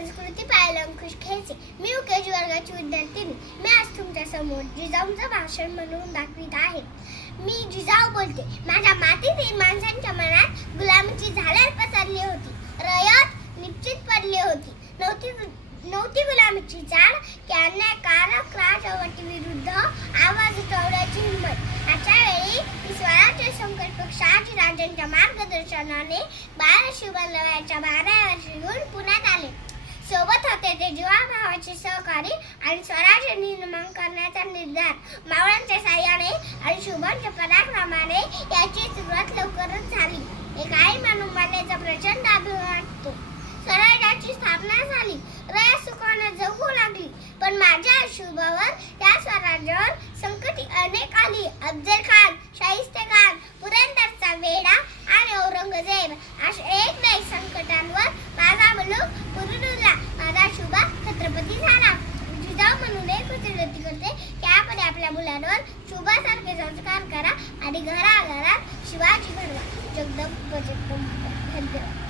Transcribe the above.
संस्कृती पाहायला अंकुश खेळचे. मी UKG वर्गाची विद्यार्थिनी. मी आज तुमच्या समोर जिजाऊंचं भाषण म्हणून दाखवित आहे. मी जिजाऊ बोलते. माझ्या मातीतील माणसांच्या मनात गुलामीची झालर पसरली होती. रयत निश्चित पडली होती. नव्हती गुलामीची जाण की अन्यायकारक राजवटीविरुद्ध आवाज उठवण्याची हिंमत. अशा वेळी मी स्वराज्य संकल्पक शहाजीराजांच्या मार्गदर्शनाने बाळशिवबल्लभाच्या 12व्या वर्षी येऊन पुण्यात आले. सोबत होते ते जीवाभावाचे सहकारी आणि स्वराज्य निर्माण करण्याचा निर्धार. मावळ्यांच्या साह्याने आणि शुभांच्या पराक्रमाने याची सुरुवात लवकरच झाली. एक आई म्हणून मानण्याचा प्रचंड अभिमान वाटतो. स्वराज्याची स्थापना झाली. रयत सुखाने जगू लागली. पण माझ्या आयुष्यावर या स्वराज्यावर संकटे अनेक आली. अफजल खान, शाहिस्तेखान, पुरंदरचा वेढा आणि औरंगजेब अशा एक नाही संकटांवर माझा मुलूक पुरुडला. माझा शुभा छत्रपती झाला. जिजाऊ म्हणून एक विनंती करते की आपण आपल्या मुलांवर शुभासारखे संस्कार करा आणि घराघरात शिवाजी घडवा. जगदंब धन्यवाद.